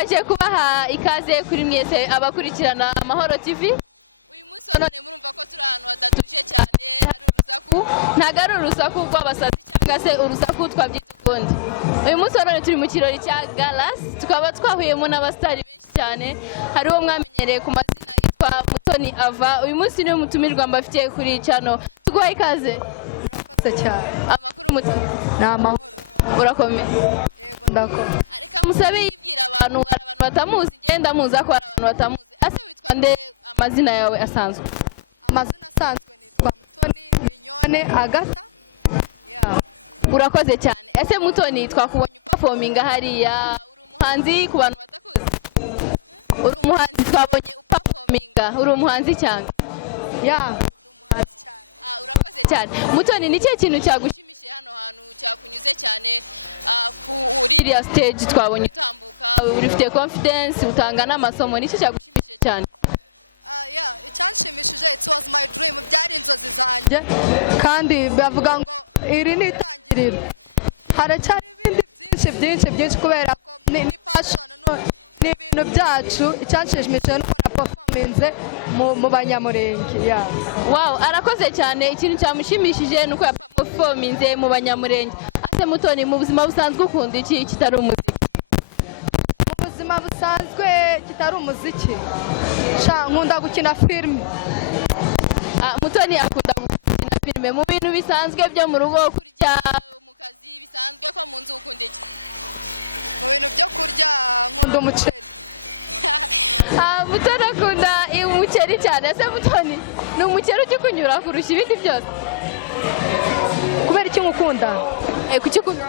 twaje kubaha ikaze kuri mwese abakurikirana Amahoro TV. Ntagara urusaku rw'abasazi ngase urusaku twabyifundi. Uyu munsi none turi mu kirori cya Galas, tukaba twahuyemo n'abastari cyane. Hari uwo mwamenyereye ku matwa Mutoni Ava. Uyu munsi niwe mutumirwa mbafitiye kuri channel. Tuguha ikaze. cyane Nama urakomeye. Ndako. Musabe abantu batamuzi enda muza ko abantu batamuzi. Ande amazina yawe asanzwe. Amazina Agata. Urakoze cyane. Ese Mutoni twakubonye performinga hariya hanzi ku bantu uri umuhanzi twabonye performinga uri umuhanzi cyane. Ya. Cyane. Mutoni ni cyo kintu cyagushimishije hano hantu cyane uriya stage twabonye urifite confidence utanga n'amasomo ni cyo cyagushimishije cyane. Kandi bavuga ngo iri ni itangiriro haracyari byinshi kubera ni ibintu byacu icyashimishije no performance mu banyamurenge ya Wow, arakoze cyane. Ikintu cyamushimishije nuko ya performance mu banyamurenge. Ase Mutoni mu buzima busanzwe ukunda iki kitari umuziki? Mu buzima busanzwe kitari umuziki nkunda gukina filime. Mutoni akunda gukina filime mu bintu bisanzwe byo mu rugo kujya umuceri. Mutoni akunda umuceri cyane. Ese Mutoni ni umuceri ujya kunyura kurusha ibindi byose? Kubera iki ngukunda? Kuki ukunda?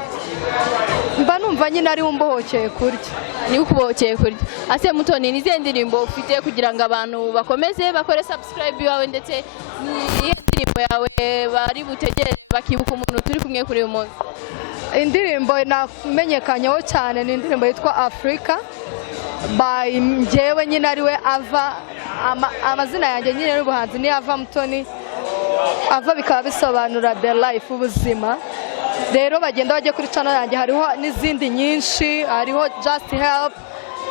Mba numva nyine ari umbohokeye kurya. Ni ukubohokeye kurya. Ase Mutoni ni ze ndirimbo ufite kugira ngo abantu bakomeze bakore subscribe yawe ndetse ni ndirimbo yawe bari butegereze bakibuka umuntu turi kumwe kuri uyu munsi? Indirimbo namenyekanyeho cyane ni indirimbo yitwa Africa by njyewe nyine ariwe Ava. Amazina yanjye nyine y'ubuhanzi ni Ava Mutoni. Ava bikaba bisobanura the life, ubuzima. Rero bagenda bajye kuri channel yanjye, hariho n'izindi nyinshi, hariho Just Help,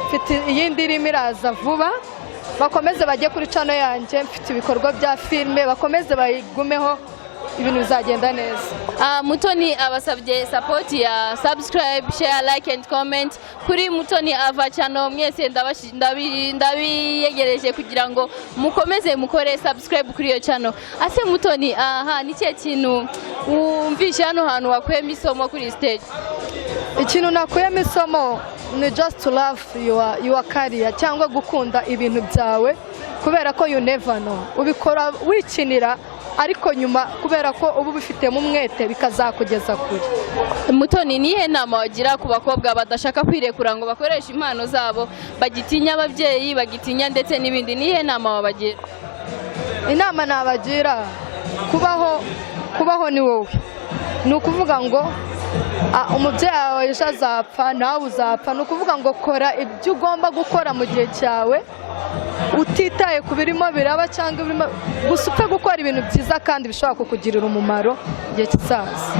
mfite iyindi irimo iraza vuba. Bakomeze bajye kuri channel yanjye, mfite ibikorwa bya filime, bakomeze bayigumeho, ibintu bizagenda neza. Mutoni abasabye support ya subscribe, share, like and comment kuri Mutoni Ava channel. Mwese ndabiyegereje kugira ngo mukomeze mukore subscribe kuri iyo channel. Ase Mutoni ni cyo kintu wumvisha hano hantu wakwema isomo kuri stage? Ikintu nakuyemo isomo ni just to love your career, cyangwa gukunda ibintu byawe kubera ko you never know. Ubikora wikinira ariko nyuma kubera ko ubu bifitemo umwete bikazakugeza kure. Mutoni nihe nama wagira ku bakobwa badashaka kwirekura ngo bakoresha impano zabo, bagitinya ababyeyi, bagitinya ndetse n'ibindi? Nihe nama wabagira? Inama nabagira kubaho ni wowe. Ni ukuvuga ngo umubyeyi wawe ejo azapfa, nawe uzapfa. Ni ukuvuga ngo kora ibyo ugomba gukora mu gihe cyawe utitaye ku birimo biraba cyangwa birimo gusa upfe gukora ibintu byiza kandi bishobora kukugirira umumaro igihe kizaza.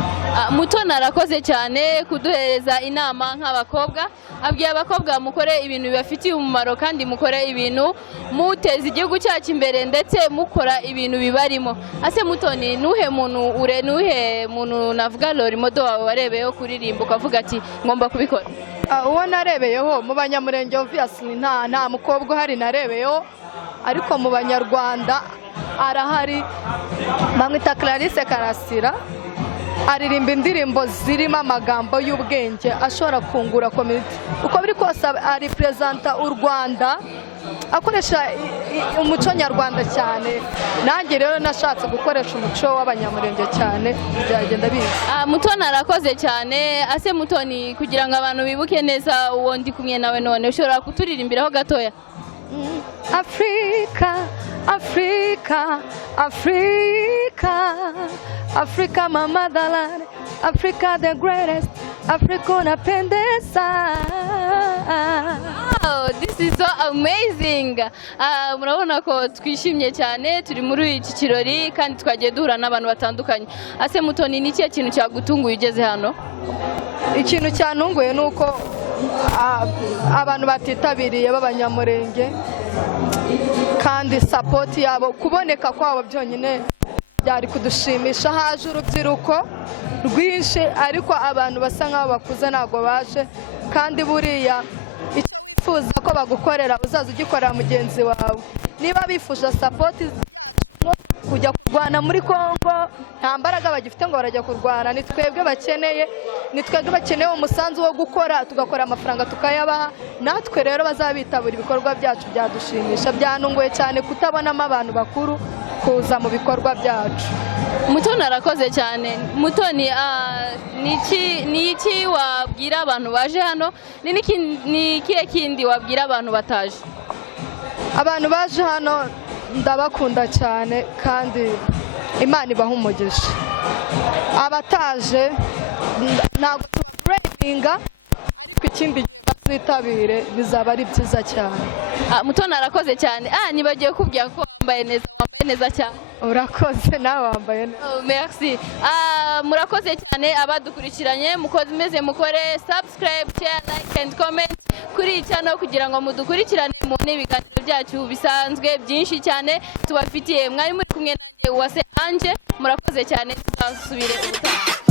Mutoni arakoze cyane kuduhereza inama nk'abakobwa. Abwiye abakobwa mukore ibintu bibafitiye umumaro kandi mukore ibintu muteza igihugu cyacu imbere ndetse mukora ibintu bibarimo. Ase Mutoni nuhe muntu navuga role model wawe warebeyeho kuririmba ukavuga ati ngomba kubikora? Uwo narebeyeho mu banyamurenge obviously nta mukobwa uhari narebeyeho, ariko mu banyarwanda arahari. Bamwita Clarisse Karasira, aririmba indirimbo zirimo amagambo y'ubwenge ashobora kungura community. Uko biri kose ari presenta u Rwanda, akoresha umuco nyarwanda cyane. Nanjye rero nashatse gukoresha umuco w'abanyamurenge cyane, byagenda biza. Mutoni arakoze cyane. Ase Mutoni kugira ngo abantu bibuke neza uwo ndi kumwe nawe none ushobora kuturirimbiraho gatoya? Africa, Africa, Africa, Africa my motherland, Africa the greatest, Africa unapendeza. Wow, this is so amazing. Murabona ko twishimye cyane, turi muri iki kirori kandi twagiye duhura n'abantu batandukanye. Ase Mutoni ni cyo kintu cyagutunguye ugeze hano? Ikintu cyantunguye nuko abantu batitabiriye b'abanyamurenge, kandi sapoti yabo kuboneka kwabo byonyine byari kudushimisha. Haje urubyiruko rwinshi ariko abantu basa nk'aho bakuze ntabwo baje, kandi buriya icyifuza ko bagukorera uzaza ugikorera mugenzi wawe. Niba bifuje sapoti kujya kurwana muri Kongo, nta mbaraga bagifite ngo barajya kurwana, ni twebwe bakeneye umusanzu wo gukora, tugakora amafaranga tukayabaha. Natwe rero bazabitabira ibikorwa byacu byadushimisha. Byanunguye cyane kutabonamo abantu bakuru kuza mu bikorwa byacu. Mutoni arakoze cyane. Mutoni, ni iki wabwira abantu baje hano, ni ikihe kindi wabwira abantu bataje? Abantu baje hano ndabakunda cyane kandi Imana ibaha umugisha. Abataje ntabwo tubureyininga, ariko ikindi bitabire bizaba ari byiza cyane. Mutoni arakoze cyane. Nibagiye kubwira ko wambaye neza cyane. Urakoze, nawe wambaye neza. Merci. Murakoze cyane abadukurikiranye, mukomeze mukore subscribe, share, like and comment kuri iyi channel kugira ngo mudukurikirane mu ibiganiro byacu bisanzwe byinshi cyane tubafitiye. Mwari muri kumwe na Uwase Ange, murakoze cyane, tuzasubire ubutaha.